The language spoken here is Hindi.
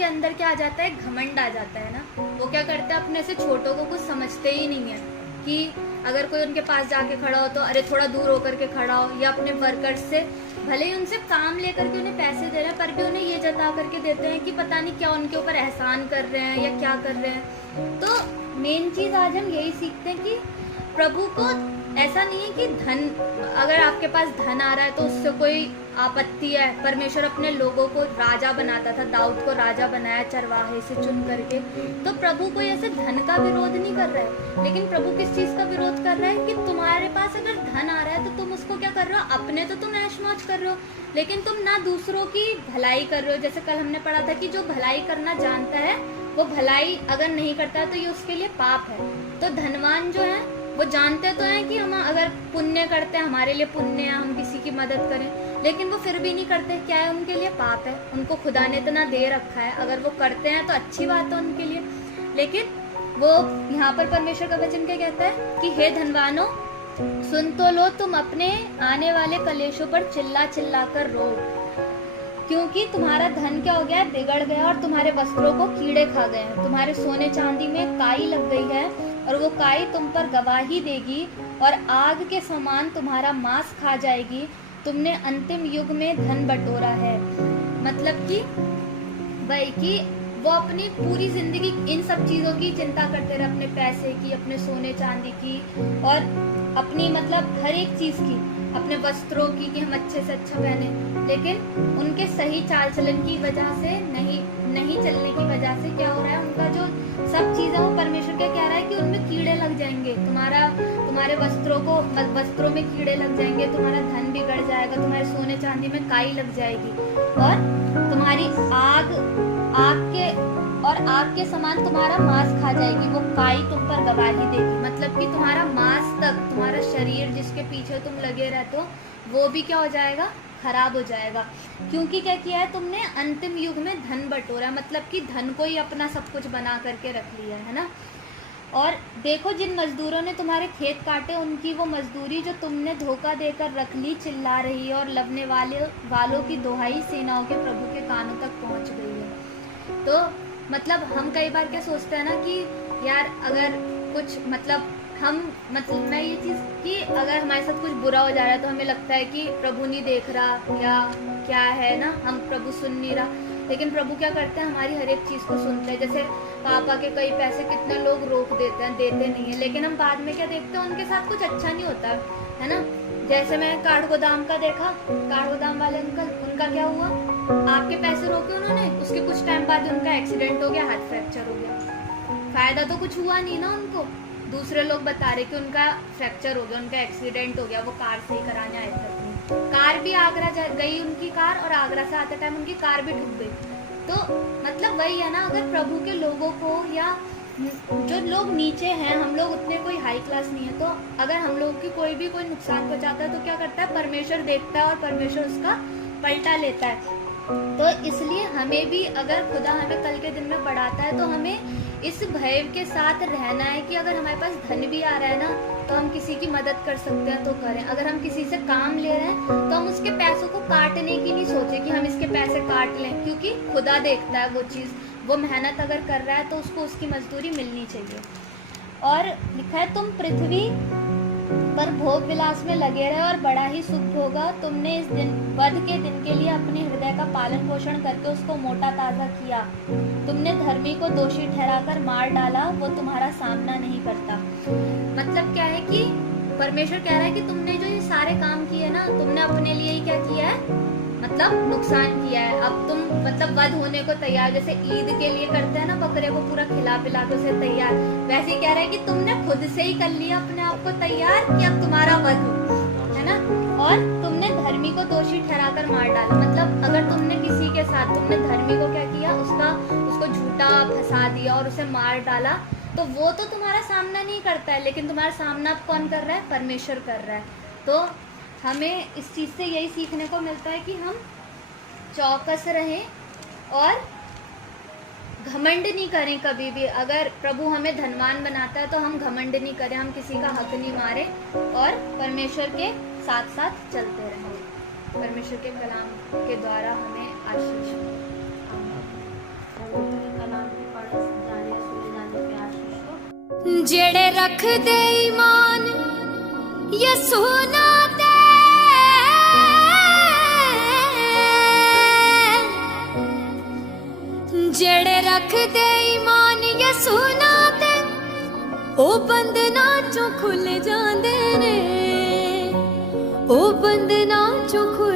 के अंदर क्या आ जाता है, घमंड आ जाता है ना। वो क्या करते हैं, अपने से छोटों को कुछ समझते ही नहीं है कि अगर कोई उनके पास जाके खड़ा हो तो अरे थोड़ा दूर होकर के खड़ा हो, या अपने वर्कर्स से भले ही उनसे काम लेकर के उन्हें पैसे दे रहे हैं पर भी उन्हें ये जता करके देते हैं कि पता नहीं क्या उनके ऊपर एहसान कर रहे हैं या क्या कर रहे हैं। तो मेन चीज आज हम यही सीखते हैं कि प्रभु को ऐसा नहीं है कि धन, अगर आपके पास धन आ रहा है तो उससे कोई आपत्ति है। परमेश्वर अपने लोगों को राजा बनाता था, दाऊद को राजा बनाया चरवाहे से चुन करके। तो प्रभु कोई ऐसे धन का विरोध नहीं कर रहा है, लेकिन प्रभु किस चीज का विरोध कर रहा है कि तुम्हारे पास अगर धन आ रहा है तो तुम उसको क्या कर रहे हो, अपने तो तुम ऐश मौज कर रहे हो, लेकिन तुम ना दूसरों की भलाई कर रहे हो। जैसे कल हमने पढ़ा था कि जो भलाई करना जानता है वो भलाई अगर नहीं करता है तो ये उसके लिए पाप है। तो धनवान जो है वो जानते तो हैं कि हम अगर पुण्य करते हैं हमारे लिए पुण्य है, हम किसी की मदद करें, लेकिन वो फिर भी नहीं करते। क्या है, उनके लिए पाप है। उनको खुदा ने इतना दे रखा है, अगर वो करते हैं तो अच्छी बात है उनके लिए। लेकिन वो यहाँ पर परमेश्वर का वचन क्या कहता है कि हे धनवानों सुन तो लो, तुम अपने आने वाले कलेशों पर चिल्ला चिल्ला कर रो, क्योंकि तुम्हारा धन क्या हो गया है, बिगड़ गया, और तुम्हारे वस्त्रों को कीड़े खा गए हैं। तुम्हारे सोने चांदी में काई लग गई है, और वो काई तुम पर गवाही देगी, और आग के समान तुम्हारा मांस खा जाएगी। तुमने अंतिम युग में धन बटोरा है। मतलब कि भाई कि वो अपनी पूरी जिंदगी इन सब चीजों की चिंता करते रहे, अपने पैसे की, अपने सोने चांदी की, और अपनी मतलब हर एक चीज की, अपने वस्त्रों की कि हम अच्छे से अच्छा पहने। लेकिन उनके सही चाल चलन की वजह से नहीं चलने की वजह से क्या हो रहा है, उनका जो सब चीज है वो परमेश्वर क्या कह रहा है कि उनमें कीड़े लग जाएंगे। तुम्हारे वस्त्रों में कीड़े लग जाएंगे, तुम्हारा धन बिगड़ जाएगा, तुम्हारे सोने चांदी में काई लग जाएगी, और तुम्हारी आग के समान तुम्हारा मांस खा जाएगी। वो काई तुम पर गवाही देगी। मतलब कि तुम्हारा मांस तक, तुम्हारा शरीर जिसके पीछे तुम लगे रहते हो वो भी क्या हो जाएगा, खराब हो जाएगा। क्योंकि क्या किया है तुमने, अंतिम युग में धन बटोरा। मतलब कि धन को ही अपना सब कुछ बना करके रख लिया है ना। और देखो जिन मजदूरों ने तुम्हारे खेत काटे, उनकी वो मजदूरी जो तुमने धोखा देकर रख ली चिल्ला रही है, और लबने वालों की दोहाई सेनाओं के प्रभु के कानों तक पहुंच गई है। तो मतलब हम कई बार क्या सोचते हैं ना कि यार अगर कुछ मैं ये चीज कि अगर हमारे साथ कुछ बुरा हो जा रहा है तो हमें लगता है कि प्रभु नहीं देख रहा या क्या है ना, हम प्रभु सुन नहीं रहा। लेकिन प्रभु क्या करते हैं, हमारी हर एक चीज को सुनते हैं। जैसे पापा के कई पैसे कितने लोग रोक देते हैं, देते नहीं है, लेकिन हम बाद में क्या देखते हैं, उनके साथ कुछ अच्छा नहीं होता है ना। जैसे मैं काठ गोदाम का देखा, काठ गोदाम वाले अंकल, उनका क्या हुआ, आपके पैसे रोके उन्होंने, उसके कुछ टाइम बाद उनका एक्सीडेंट हो गया, हाथ फ्रैक्चर हो गया। फायदा तो कुछ हुआ नहीं ना उनको। दूसरे लोग बता रहे कि उनका फ्रैक्चर हो गया, उनका एक्सीडेंट हो गया, वो कार सही कराने आए थे अपनी, कार भी आगरा गई उनकी कार, और आगरा से आते टाइम उनकी कार भी ठुक गई। तो मतलब वही है ना, अगर प्रभु के लोगों को या जो लोग नीचे हैं, हम लोग उतने कोई हाई क्लास नहीं है, तो अगर हम लोग की कोई नुकसान पहुंचाता है तो क्या करता है, परमेश्वर देखता है और परमेश्वर उसका पलटा लेता है। तो इसलिए हमें भी, अगर खुदा हमें कल के दिन में बढ़ाता है तो हमें इस भय के साथ रहना है कि अगर हमारे पास धन भी आ रहा है ना तो हम किसी की मदद कर सकते हैं तो करें। अगर हम किसी से काम ले रहे हैं तो हम उसके पैसों को काटने की नहीं सोचे कि हम इसके पैसे काट लें, क्योंकि खुदा देखता है वो चीज़। वो मेहनत अगर कर रहा है तो उसको उसकी मजदूरी मिलनी चाहिए। और लिखा है तुम पृथ्वी पर भोग विलास में लगे रहे और बड़ा ही सुख होगा। तुमने इस दिन वध के दिन के लिए अपने हृदय का पालन पोषण करके उसको मोटा ताजा किया। तुमने धर्मी को दोषी ठहराकर मार डाला, वो तुम्हारा सामना नहीं करता। मतलब क्या है कि परमेश्वर कह रहा है कि तुमने जो ये सारे काम किए ना, तुमने अपने लिए ही क्या किया है, मतलब नुकसान किया है। अब तुम मतलब वध होने को तैयार, जैसे ईद के लिए करते हैं ना, बकरे को पूरा खिला पिला के उसे तैयार, वैसे ही कह रहा है कि तुमने खुद से ही कर लिया अपने आप को तैयार कि अब तुम्हारा वध हो, है ना। और तुमने धर्मी को दोषी ठहराकर मार डाला। मतलब अगर तुमने किसी के साथ, तुमने धर्मी को क्या किया, उसको झूठा फंसा दिया और उसे मार डाला, तो वो तो तुम्हारा सामना नहीं करता है, लेकिन तुम्हारा सामना कौन कर रहा है, परमेश्वर कर रहा है। तो हमें इस चीज़ से यही सीखने को मिलता है कि हम चौकस रहें और घमंड नहीं करें कभी भी। अगर प्रभु हमें धनवान बनाता है तो हम घमंड नहीं करें, हम किसी का हक नहीं मारे, और परमेश्वर के साथ साथ चलते रहें। परमेश्वर के कलाम के द्वारा हमें आशीष। जेड़े रख दे ईमान यसुना ते, जेड़े रख दे ईमान यसुना ते, ओ बंधना चों खुल जांदे ने, ओ बंधना चों खुल